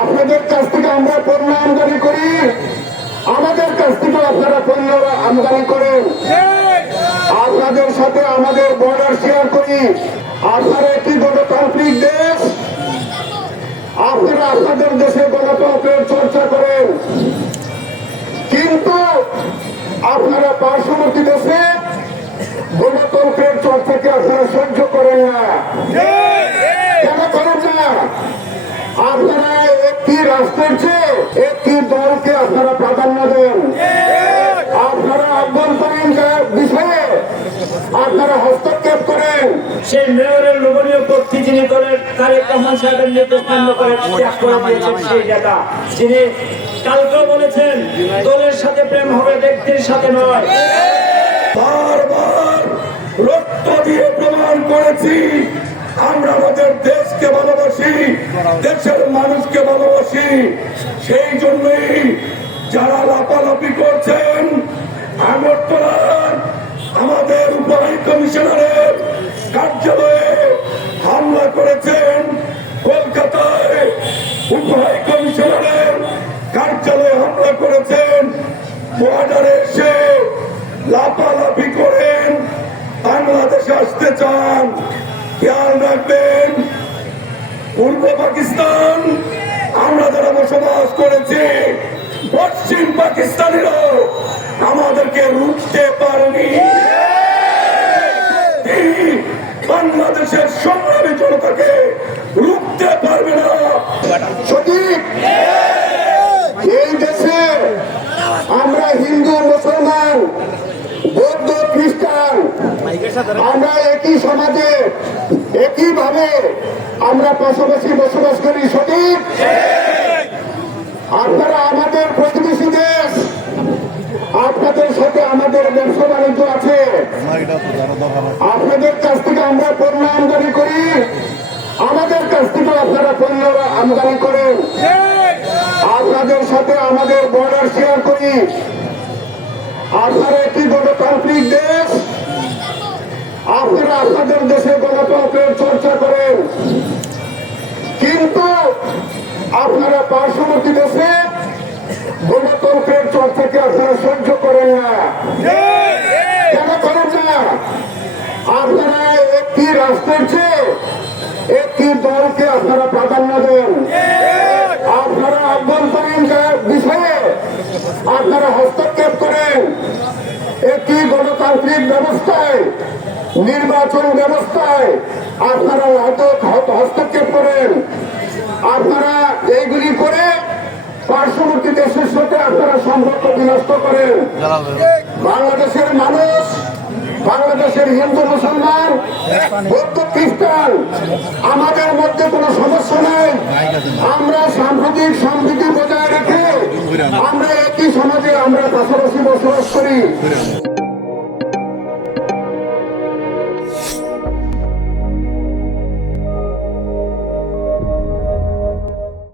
আপনাদের কাছ থেকে আমরা পণ্য আমদানি করি, আমাদের কাছ থেকে আপনারা পণ্য আমদানি করেন। আপনাদের সাথে আমাদের বর্ডার শেয়ার করি। আপনারা একটি গণতান্ত্রিক দেশ, আপনারা আপনাদের দেশে গণতন্ত্রের চর্চা করেন, কিন্তু আপনারা পার্শ্ববর্তী দেশে গণতন্ত্রের চর্চাকে আপনারা সহ্য করেন না। কেন করেন না? আপনারা একটি রাষ্ট্রের চেয়ে একটি দলকে আপনারা প্রাধান্য দেন। আপনারা অভ্যন্তরীণ বিষয়ে আপনারা হস্তক্ষেপ করেন। সেই মেয়রের লোভনীয় প্রার্থী যিনি দলের তারেক রহমান সাহেবের নির্দেশ মান্য করে ত্যাগ করে দিয়েছেন সেই নেতা, যিনি কালকেও বলেছেন দলের সাথে প্রেম হবে, ব্যক্তির সাথে নয়। বারবার রক্ত দিয়ে প্রমাণ করেছি আমরা আমাদের দেশকে ভালোবাসি, দেশের মানুষকে ভালোবাসি। সেই জন্যই যারা লাপালাপি করছেন, আগরতলার আমাদের উপায় কমিশনারের কার্যালয়ে হামলা করেছেন, কলকাতায় উপায় কমিশনারের কার্যালয়ে হামলা করেছেন, বর্ডারে এসে লাপালাপি করেন, বাংলাদেশে আসতে চান, খেয়াল রাখবেন পূর্ব পাকিস্তান আমরা যারা বসবাস করেছি, পশ্চিম পাকিস্তানিরাও আমাদেরকে রুখতে পারেনি। বাংলাদেশের সংগ্রামী জনতাকে রুখতে পারবে না। সঠিক, এই দেশে আমরা হিন্দু, মুসলমান, বৌদ্ধ, খ্রিস্টান, আমরা একই সমাজে একইভাবে আমরা পাশাপাশি বসবাস করি। সঠিক, আপনারা আমাদের প্রতিবেশী দেশ, আপনাদের সাথে আমাদের ব্যবসা বাণিজ্য আছে, আপনাদের কাছ থেকে আমরা পণ্য আমদানি করি, আমাদের কাছ থেকে আপনারা পণ্য আমদানি করেন। আপনাদের সাথে আমাদের বর্ডার শেয়ার করি। আপনারা একটি গণতান্ত্রিক দেশ, আপনারা আপনাদের দেশে গণতন্ত্রের চর্চা করেন, কিন্তু আপনারা পার্শ্ববর্তী দেশে গণতন্ত্রের চর্চাকে আপনারা সহ্য করেন না। কেন করেন না? আপনারা একটি রাষ্ট্রের চেয়ে একটি দলকে আপনারা প্রাধান্য দেন। আপনারা অভ্যন্তরীণ বিষয়ে আপনারা হস্তক্ষেপ করেন। একটি গণতান্ত্রিক ব্যবস্থায়, নির্বাচন ব্যবস্থায় আপনারা হস্তক্ষেপ করেন। আপনারা এইগুলি করে পার্শ্ববর্তী দেশের সাথে আপনারা সম্পর্ক বিনষ্ট করেন। বাংলাদেশের মানুষ, বাংলাদেশের হিন্দু, মুসলমান, বৌদ্ধ, খ্রিস্টান, আমাদের মধ্যে কোনো সমস্যা নেই। আমরা সাম্প্রতিক সম্প্রীতি বজায় রেখে আমরা একই সমাজে আমরা পাশাপাশি বসবাস করি।